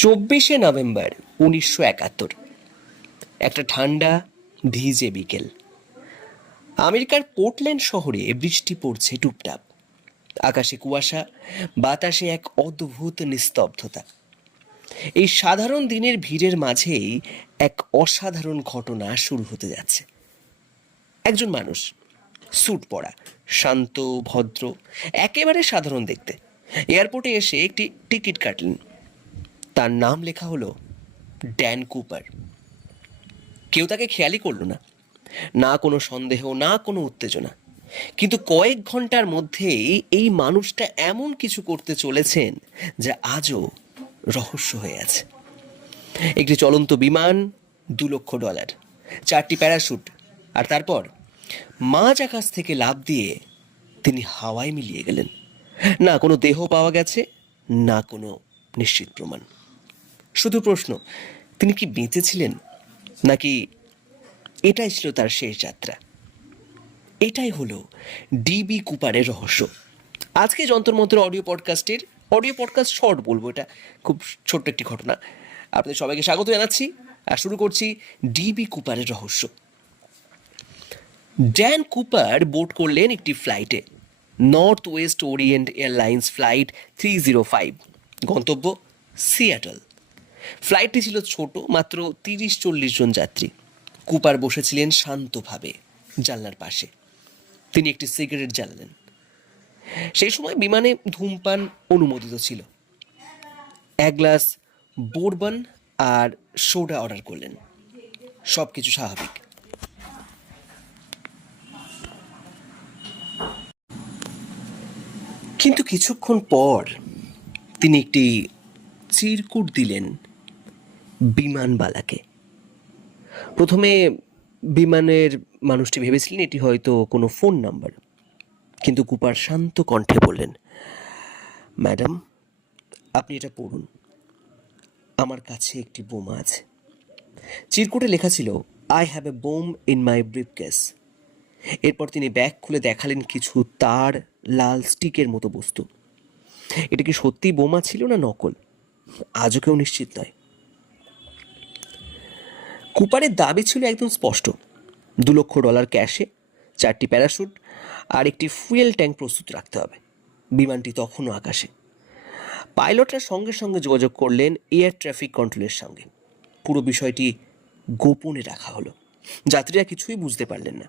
24 November 1971, একটা ঠান্ডা ভিজে বিকেল। আমেরিকার পোর্টল্যান্ড শহরে বৃষ্টি পড়ছে টুপটাপ। আকাশে কুয়াশা, বাতাসে এক অদ্ভুত নিস্তব্ধতা। এই সাধারণ দিনের ভিড়ের মাঝেই এক অসাধারণ ঘটনা শুরু হতে যাচ্ছে। একজন মানুষ, স্যুট পরা, শান্ত, ভদ্র, একেবারে সাধারণ দেখতে, এয়ারপোর্টে এসে একটি টিকিট কাটলেন। তার নাম লেখা হলো ড্যান কুপার। কেউ তাকে খেয়ালই করলো না, না কোনো সন্দেহ, না কোনো উত্তেজনা। কিন্তু কয়েক ঘন্টার মধ্যেই এই মানুষটা এমন কিছু করতে চলেছেন যা আজও রহস্য হয়ে আছে। একটি চলন্ত বিমান, $2 লক্ষ, 4টি প্যারাশুট, আর তারপর মাঝ আকাশ থেকে লাফ দিয়ে তিনি হাওয়ায় মিলিয়ে গেলেন। না কোনো দেহ পাওয়া গেছে, না কোনো নিশ্চিত প্রমাণ। শুধু প্রশ্ন, তিনি কি বেঁচে ছিলেন, নাকি এটাই ছিল তার শেষ যাত্রা? এটাই হলো ডিবি কুপারের রহস্য। আজকে যন্ত্রমন্ত্র অডিও পডকাস্ট শর্ট বলবো, এটা খুব ছোট্ট একটি ঘটনা। আপনাদের সবাইকে স্বাগত জানাচ্ছি আর শুরু করছি ডিবি কুপারের রহস্য। ড্যান কুপার বোর্ড করলেন একটি ফ্লাইটে, north West Orient airlines flight 305, গন্তব্য সিয়াটল। ফ্লাইটটি ছিল ছোট, মাত্র 30-40 জন যাত্রী। কুপার বসেছিলেন শান্তভাবে জানলার পাশে। তিনি একটি সিগারেট জ্বালালেন। সেই সময় বিমানে ধূমপান অনুমোদিত ছিল। এক গ্লাস বোরবন আর সোডা অর্ডার করলেন। সব কিছু স্বাভাবিক। কিন্তু কিছুক্ষণ পর তিনি একটি চিরকুট দিলেন বিমানবালাকে। প্রথমে বিমানের মানুষটি ভেবেছিলেন এটি হয়তো কোনো ফোন নাম্বার, কিন্তু কুপার শান্ত কণ্ঠে বললেন, ম্যাডাম, আপনি এটা পড়ুন, আমার কাছে একটি বোমা আছে। চিরকুটে লেখা ছিল, I have a bomb in my briefcase. এরপর তিনি ব্যাগ খুলে দেখালেন কিছু তার লাল স্টিকের মতো বস্তু। এটা কি সত্যি বোমা ছিল না নকল, আজও কেউ নিশ্চিত নয়। কুপারের দাবি ছিল একদম স্পষ্ট, $2 লক্ষ ক্যাশে, 4টি প্যারাশুট আর একটি ফুয়েল ট্যাঙ্ক প্রস্তুত রাখতে হবে। বিমানটি তখনও আকাশে। পাইলটরা সঙ্গে সঙ্গে যোগাযোগ করলেন এয়ার ট্রাফিক কন্ট্রোলের সঙ্গে। পুরো বিষয়টি গোপনে রাখা হলো। যাত্রীরা কিছুই বুঝতে পারলেন না।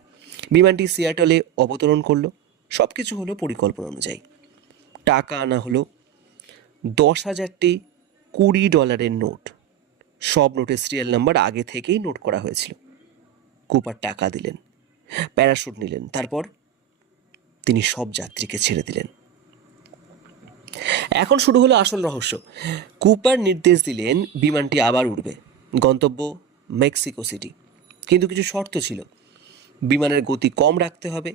বিমানটি সিয়াটলে অবতরণ করলো। সব কিছু হলো পরিকল্পনা অনুযায়ী। টাকা আনা হলো 10,000টি $20 নোট। সব নোটের সিরিয়াল নাম্বার আগে থেকেই নোট করা হয়েছিল। কুপার টাকা দিলেন, প্যারাশুট নিলেন, তারপর তিনি সব যাত্রীকে ছেড়ে দিলেন। এখন শুরু হলো আসল রহস্য। কুপার নির্দেশ দিলেন বিমানটি আবার উড়বে, গন্তব্য মেক্সিকো সিটি। কিন্তু কিছু শর্ত ছিল। বিমানের গতি কম রাখতে হবে,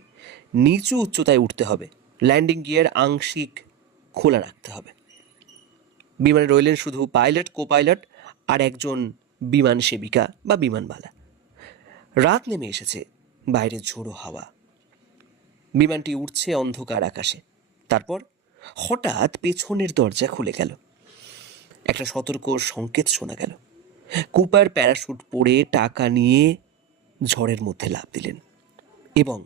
নিচু উচ্চতায় উঠতে হবে, ল্যান্ডিং গিয়ার আংশিক খোলা রাখতে হবে। বিমানে রইলেন শুধু পাইলট, কোপাইলট আর একজন বিমান সেবিকা বা বিমানবালা। রাত নেমে এসেছে, বাইরে ঝোড়ো হাওয়া। বিমানটি উঠছে অন্ধকার আকাশে। তারপর হঠাৎ পেছনের দরজা খুলে গেল। একটা সতর্ক সংকেত শোনা গেল। কুপার প্যারাশুট পরে টাকা নিয়ে ঝড়ের মধ্যে লাফ দিলেন এবং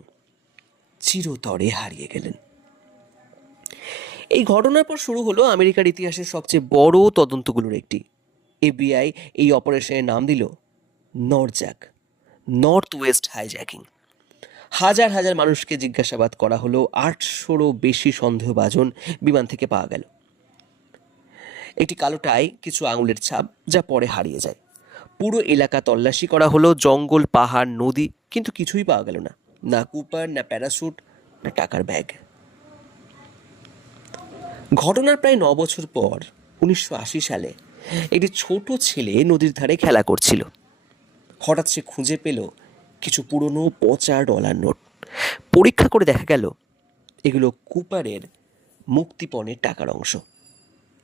চিরতরে হারিয়ে গেলেন। এই ঘটনার পর শুরু হলো আমেরিকার ইতিহাসের সবচেয়ে বড় তদন্তগুলোর একটি। এফবিআই এই অপারেশনের নাম দিল নরজ্যাক, নর্থ ওয়েস্ট হাইজ্যাকিং। হাজার হাজার মানুষকে জিজ্ঞাসাবাদ করা হলো। 800রও বেশি সন্দেহভাজন বিমান থেকে পাওয়া গেল। একটি কালো টাই, কিছু আঙুলের ছাপ, যা পরে হারিয়ে যায়। পুরো এলাকা তল্লাশি করা হলো, জঙ্গল, পাহাড়, নদী, কিন্তু কিছুই পাওয়া গেল না। না কুপার, না প্যারাশুট, না টাকার ব্যাগ। ঘটনার প্রায় 9 বছর পর 1980 সালে একটি ছোট ছেলে নদীর ধারে খেলা করছিল। হঠাৎ সে খুঁজে পেল কিছু পুরনো পচা ডলার নোট। পরীক্ষা করে দেখা গেল এগুলো কুপারের মুক্তিপণের টাকার অংশ।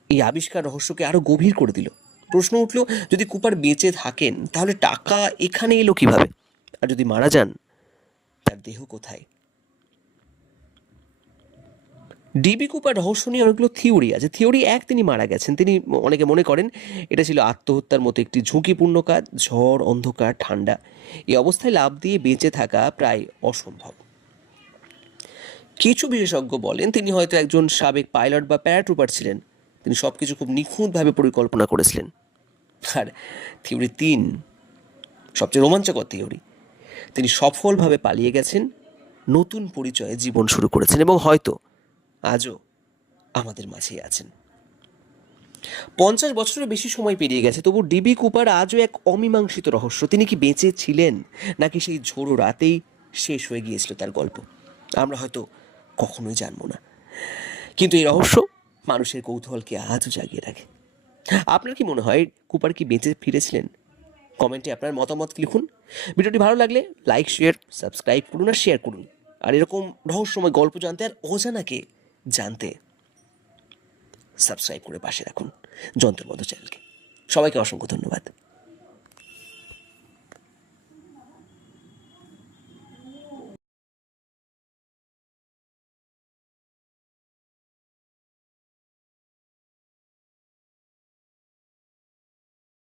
এই আবিষ্কার রহস্যকে আরো গভীর করে দিল। প্রশ্ন উঠল, যদি কুপার বেঁচে থাকেন তাহলে টাকা এখানে এলো কিভাবে? আর যদি মারা যান, তার দেহ কোথায়? ডিবি কুপার রহস্য নিয়ে অনেকগুলো থিওরি আছে। থিওরি এক, তিনি মারা গেছেন। তিনি অনেকে মনে করেন এটা ছিল আত্মহত্যার মতো একটি ঝুঁকিপূর্ণ কাজ। ঝড়, অন্ধকার, ঠান্ডা, এই অবস্থায় লাফ দিয়ে বেঁচে থাকা প্রায় অসম্ভব। কিছু বিশেষজ্ঞ বলেন তিনি হয়তো একজন সাবেক পাইলট বা প্যারাট্রুপার ছিলেন। তিনি সব কিছু খুব নিখুঁতভাবে পরিকল্পনা করেছিলেন। আর থিওরি 3, সবচেয়ে রোমাঞ্চকর থিওরি, তিনি সফলভাবে পালিয়ে গেছেন, নতুন পরিচয়ে জীবন শুরু করেছেন এবং হয়তো আজও আমাদের মাঝেই আছেন। 50 বছরের বেশি সময় পেরিয়ে গেছে, তবু ডিবি কুপার আজও এক অমীমাংসিত রহস্য। তিনি কি বেঁচে ছিলেন, নাকি সেই ঝোড়ো রাতেই শেষ হয়ে গিয়েছিল তার গল্প? আমরা হয়তো কখনোই জানবো না, কিন্তু এই রহস্য মানুষের কৌতূহলকে আজও জাগিয়ে রাখে। আপনার কি মনে হয়, কুপার কি বেঁচে ফিরেছিলেন? কমেন্টে আপনার মতামত লিখুন। ভিডিওটি ভালো লাগলে লাইক, শেয়ার, সাবস্ক্রাইব করুন আর শেয়ার করুন। আর এরকম রহস্যময় গল্প জানতে আর অজানাকে জানতে সাবস্ক্রাইব করে পাশে রাখুন যন্ত্রমতো চ্যানেলকে। সবাইকে অসংখ্য ধন্যবাদ।